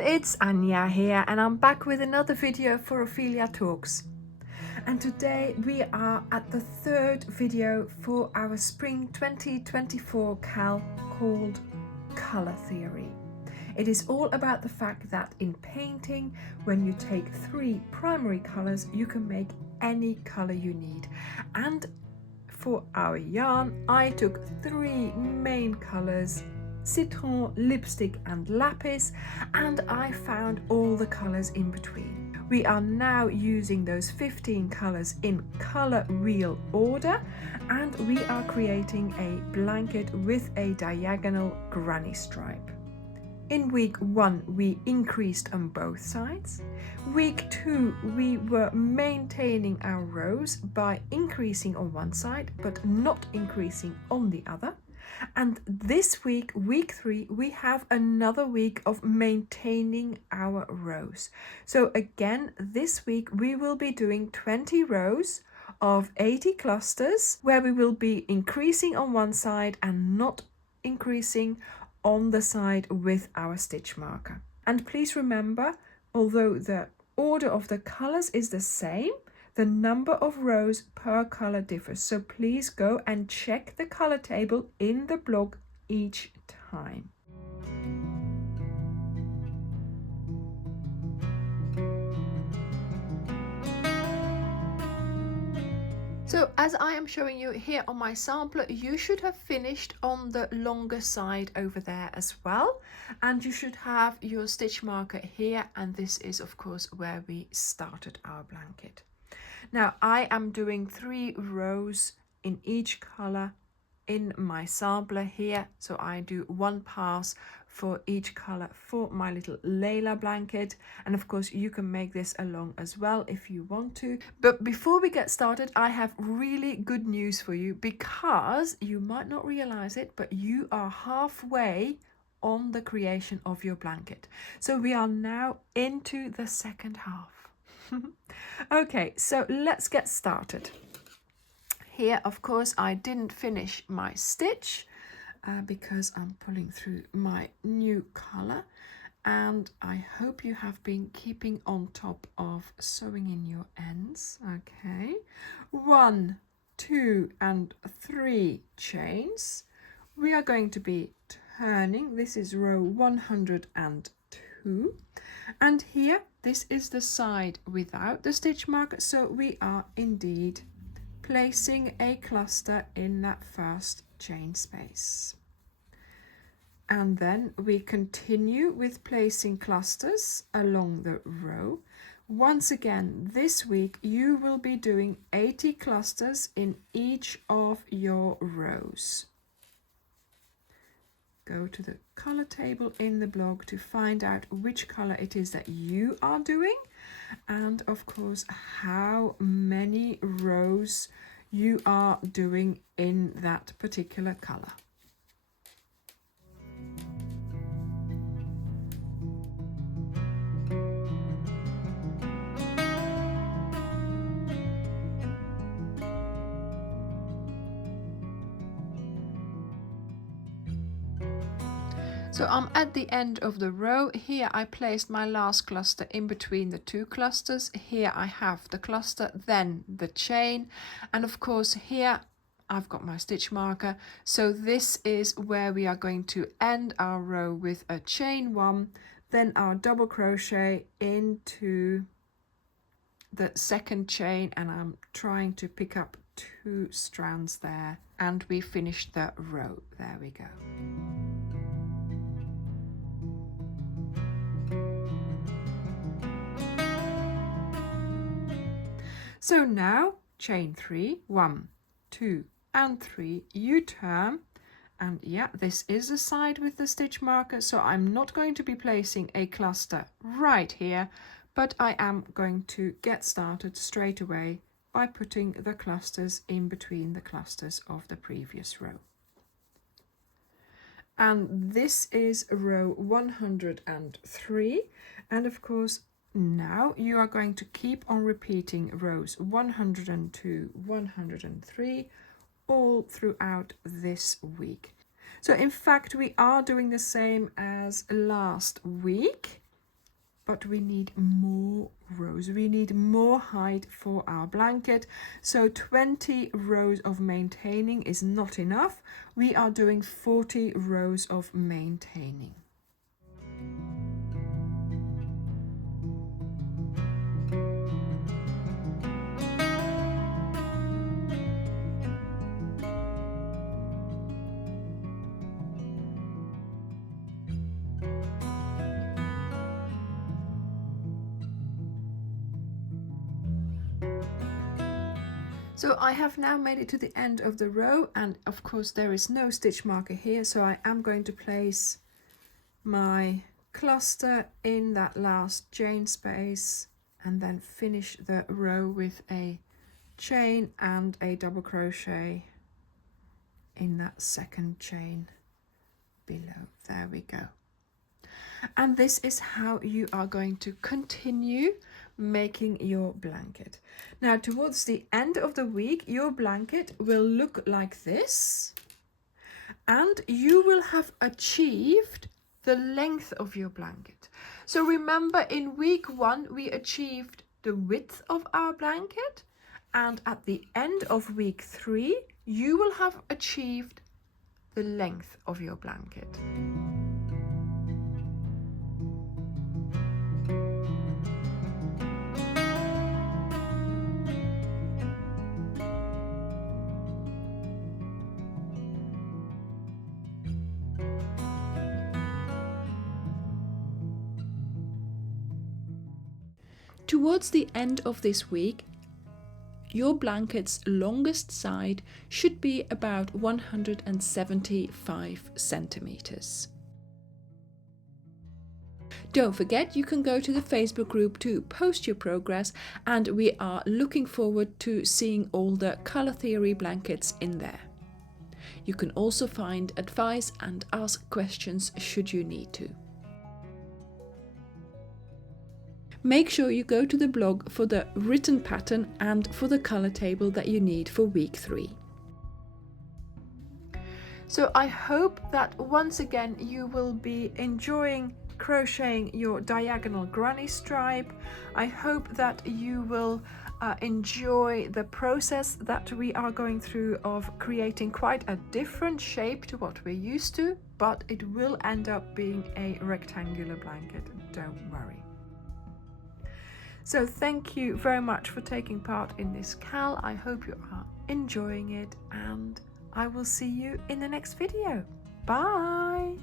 everyone, it's Anya here and I'm back with another video for Ophelia Talks. And today we are at the third video for our Spring 2024 CAL called Color Theory. It is all about the fact that in painting, when you take 3 primary colors, you can make any color you need. And for our yarn, I took 3 main colors: citron, lipstick and lapis, and I found all the colors in between. We are now using those 15 colors in color wheel order, and we are creating a blanket with a diagonal granny stripe. In week 1 we increased on both sides. Week 2 we were maintaining our rows by increasing on one side but not increasing on the other. And this week, week 3, we have another week of maintaining our rows. So again, this week we will be doing 20 rows of 80 clusters where we will be increasing on one side and not increasing on the side with our stitch marker. And please remember, although the order of the colors is the same, the number of rows per color differs. So please go and check the color table in the blog each time. So as I am showing you here on my sampler, you should have finished on the longer side over there as well. And you should have your stitch marker here. And this is of course where we started our blanket. Now I am doing 3 rows in each color in my sampler here. So I do 1 pass for each color for my little Layla blanket. And of course you can make this along as well if you want to. But before we get started, I have really good news for you, because you might not realize it, but you are halfway on the creation of your blanket. So we are now into the second half. Okay, so let's get started. Here, of course, I didn't finish my stitch because I'm pulling through my new color, and I hope you have been keeping on top of sewing in your ends. Okay, 1, 2 and 3 chains. We are going to be turning. This is row 102, and here this is the side without the stitch marker, so we are indeed placing a cluster in that first chain space. And then we continue with placing clusters along the row. Once again, this week you will be doing 80 clusters in each of your rows. Go to the color table in the blog to find out which color it is that you are doing, and of course how many rows you are doing in that particular color. So I'm at the end of the row. Here I placed my last cluster in between the 2 clusters. Here I have the cluster, then the chain, and of course here I've got my stitch marker. So this is where we are going to end our row with a chain 1, then our double crochet into the second chain, and I'm trying to pick up 2 strands there, and we finished the row. There we go. So now chain 3, 1, 2 and 3, you turn, and yeah, this is the side with the stitch marker, so I'm not going to be placing a cluster right here, but I am going to get started straight away by putting the clusters in between the clusters of the previous row. And this is row 103, and of course now you are going to keep on repeating rows 102, 103 all throughout this week. So in fact we are doing the same as last week. but we need more rows. We need more height for our blanket. So 20 rows of maintaining is not enough. We are doing 40 rows of maintaining. So I have now made it to the end of the row, and of course there is no stitch marker here, so I am going to place my cluster in that last chain space and then finish the row with a chain and a double crochet in that second chain below. There we go. And this is how you are going to continue making your blanket. Now towards the end of the week your blanket will look like this, and you will have achieved the length of your blanket. So remember, in week 1 we achieved the width of our blanket, and at the end of week 3 you will have achieved the length of your blanket. Towards the end of this week, your blanket's longest side should be about 175 centimeters. Don't forget, you can go to the Facebook group to post your progress, and we are looking forward to seeing all the color theory blankets in there. You can also find advice and ask questions should you need to. Make sure you go to the blog for the written pattern and for the color table that you need for week 3. So I hope that once again you will be enjoying crocheting your diagonal granny stripe. I hope that you will enjoy the process that we are going through of creating quite a different shape to what we're used to, but it will end up being a rectangular blanket, don't worry. So thank you very much for taking part in this CAL. I hope you are enjoying it, and I will see you in the next video. Bye!